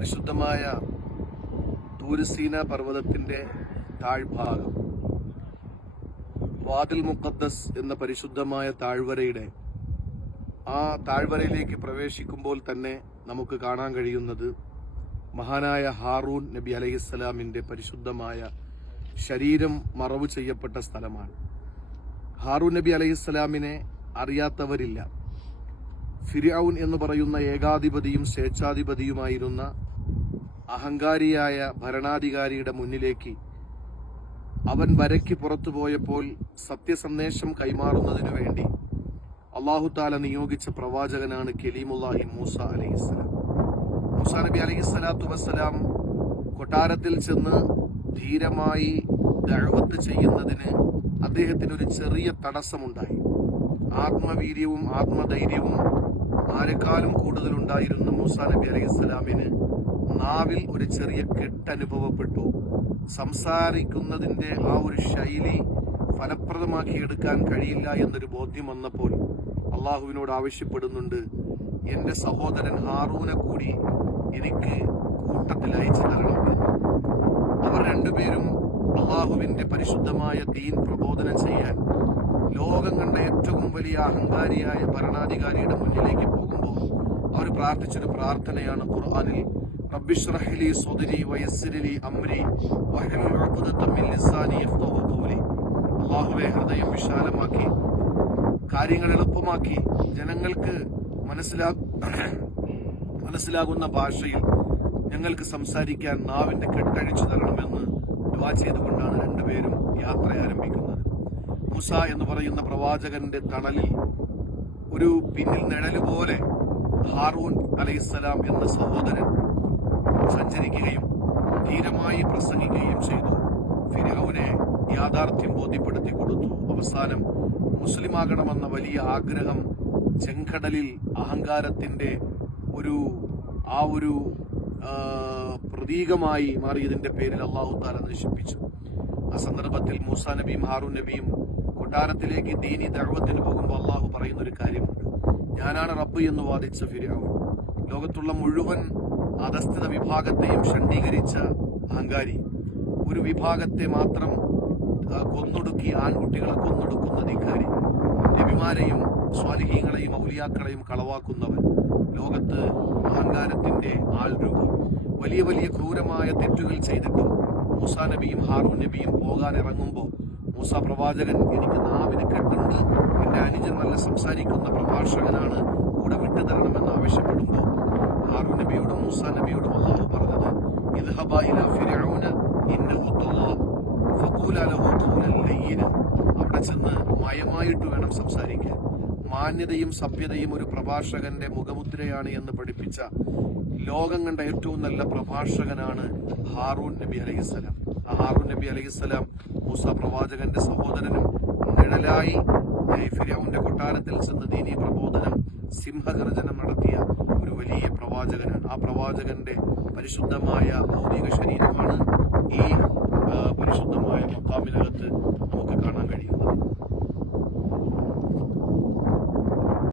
പരിശുദ്ധമായ തൂർസീന പർവ്വതത്തിന്റെ താഴ്ഭാഗം വാദിൽ മുഖദ്ദസ് എന്ന പരിശുദ്ധമായ താഴ്വരയുടെ ആ താഴ്വരയിലേക്ക് പ്രവേശിക്കുമ്പോൾ തന്നെ നമുക്ക് കാണാൻ കഴിയുന്നത് മഹാനായ ഹാറൂൻ നബി അലൈഹിസ്സലാമിന്റെ പരിശുദ്ധമായ ശരീരം മറവ് ചെയ്യപ്പെട്ട സ്ഥലമാണ്. ഹാറൂൻ നബി അലൈഹിസ്സലാമിനെ അറിയാത്തവരില്ല. ഫിർഔൻ എന്ന് പറയുന്ന ഏകാധിപതിയും സ്വേച്ഛാധിപതിയുമായിരുന്ന അഹങ്കാരിയായ ഭരണാധികാരിയുടെ മുന്നിലേക്ക് അവൻ വരയ്ക്ക് പുറത്തു പോയപ്പോൾ സത്യസന്ദേശം കൈമാറുന്നതിനു വേണ്ടി അല്ലാഹു തആല നിയോഗിച്ച പ്രവാചകനാണ് കലീമുല്ലാഹി മൂസ അലൈഹിസ്സലാം. മൂസ നബി അലൈഹിസ്സലാത്തു വസ്സലാം കൊട്ടാരത്തിൽ ചെന്ന് ധീരമായി ദഅവത്ത് ചെയ്യുന്നതിന് അദ്ദേഹത്തിന് ഒരു ചെറിയ തടസ്സമുണ്ടായി. ആത്മവീര്യവും ആത്മധൈര്യവും ആരെക്കാളും കൂടുതലുണ്ടായിരുന്ന മൂസ നബി അലൈഹിസ്സലാമിന് നാവിൽ ഒരു ചെറിയ കെട്ടനുഭവപ്പെട്ടു. സംസാരിക്കുന്നതിന്റെ ആ ഒരു ശൈലി ഫലപ്രദമാക്കി എടുക്കാൻ കഴിയില്ല എന്നൊരു ബോധ്യം വന്നപ്പോൾ അള്ളാഹുവിനോട് ആവശ്യപ്പെടുന്നുണ്ട്, എന്റെ സഹോദരൻ ഹാറൂനെ കൂടി എനിക്ക് കൂട്ടത്തിൽ അയച്ചു തരണം. അവർ രണ്ടുപേരും അള്ളാഹുവിന്റെ പരിശുദ്ധമായ ദീൻ പ്രബോധനം ചെയ്യാൻ ലോകം കണ്ട ഏറ്റവും വലിയ അഹങ്കാരിയായ ഭരണാധികാരിയുടെ മുന്നിലേക്ക് പോകുമ്പോൾ അവർ പ്രാർത്ഥിച്ചൊരു പ്രാർത്ഥനയാണ് ഖുർആനിൽ, റബ്ബിശ്റഹ് ലി സ്വദ്രി വയസ്സിർ ലി അംരി വഹ്ലുൽ ഉഖ്ദതം മിൻ ലിസാനി യഫ്ഖഹു ഖൗലി. അല്ലാഹുവേ, ഹൃദയം വിശാലമാക്കി കാര്യങ്ങൾ എളുപ്പമാക്കി ജനങ്ങൾക്ക് മനസ്സിലാകുന്ന ഭാഷയിൽ ഞങ്ങൾക്ക് സംസാരിക്കാൻ നാവിന്റെ കെട്ടഴിച്ചു തരണമെന്ന് ദുആ ചെയ്തുകൊണ്ടാണ് രണ്ടുപേരും യാത്ര ആരംഭിക്കുന്നത്. മൂസ എന്ന് പറയുന്ന പ്രവാചകന്റെ തണലിൽ ഒരു പിന്നിൽ നിഴല് പോലെ ഹാറൂൻ അലൈഹിസ്സലാം എന്ന സഹോദരൻ സഞ്ചരിക്കുകയും ധീരമായി പ്രസംഗിക്കുകയും ചെയ്തു. ഫിർഔനെ യാഥാർത്ഥ്യം ബോധ്യപ്പെടുത്തി കൊടുത്തു. അവസാനം മുസ്ലിമാകണമെന്ന വലിയ ആഗ്രഹം ചെങ്കടലിൽ അഹങ്കാരത്തിന്റെ ഒരു പ്രതീകമായി മാറിയതിന്റെ പേരിൽ അല്ലാഹു തആല നശിപ്പിച്ചു. ആ സന്ദർഭത്തിൽ മൂസ നബിയും ഹാറൂൻ നബിയും കൊട്ടാരത്തിലേക്ക് ദീനി ദഅവത്തിന് പോകുമ്പോൾ അള്ളാഹു പറയുന്ന ഒരു കാര്യമുണ്ട്, ഞാനാണ് റബ്ബ് എന്ന് വാദിച്ച ഫിർഔൻ, ലോകത്തുള്ള മുഴുവൻ അധസ്ഥിത വിഭാഗത്തെയും ഷണ്ഡീകരിച്ച അഹങ്കാരി, ഒരു വിഭാഗത്തെ മാത്രം കൊന്നൊടുക്കി ആൺകുട്ടികളെ കൊന്നൊടുക്കുന്ന ധിക്കാരി, നബിമാരെയും സ്വാലിഹീങ്ങളെയും ഔലിയാക്കളെയും കളവാക്കുന്നവൻ, ലോകത്ത് അഹങ്കാരത്തിന്റെ ആൾരൂപം, വലിയ വലിയ ക്രൂരമായ തെറ്റുകൾ ചെയ്തിട്ടും മൂസ നബിയും ഹാറൂൻ നബിയും പോകാൻ ഇറങ്ങുമ്പോൾ മൂസ പ്രവാചകൻ, എനിക്ക് നാവിന് കെട്ടുണ്ട്, എന്റെ അനുജൻ നല്ല സംസാരിക്കുന്ന പ്രഭാഷകനാണ്, കൂടെ വിട്ടുതരണമെന്ന് ആവശ്യപ്പെടുമ്പോൾ ഹാറൂൻ നബിയോടും മൂസ നബിയോടും അല്ലാഹു പറഞ്ഞത്, ഇദ്ഹബ ഇലാ ഫിർഔന ഇന്നഹു തഗാ ഫഖൂലാ ലഹു ഖൗലൻ ലയ്യിന. അവിടെ ചെന്ന് മയമായിട്ട് വേണം സംസാരിക്കാൻ. മാന്യതയും സഭ്യതയും ഒരു പ്രഭാഷകന്റെ മുഖമുദ്രയാണ് എന്ന് പഠിപ്പിച്ച ലോകം കണ്ട ഏറ്റവും നല്ല പ്രഭാഷകനാണ് ഹാറൂൻ നബി അലൈഹിസ്സലാം. ആ ഹാറൂൻ നബി അലൈഹിസ്സലാം മൂസ പ്രവാചകന്റെ സഹോദരനും നിഴലായി ഫിർഔന്റെ കൊട്ടാരത്തിൽ ചെന്ന് ദീനീ പ്രബോധനം സിംഹഗർജനം നടത്തിയ ഒരു വലിയ പ്രവാചകനാണ്. ആ പ്രവാചകന്റെ പരിശുദ്ധമായ ഭൗതിക ശരീരമാണ് ഈ പരിശുദ്ധമായ മഖാമിനകത്ത് നമുക്ക് കാണാൻ കഴിയുന്നത്.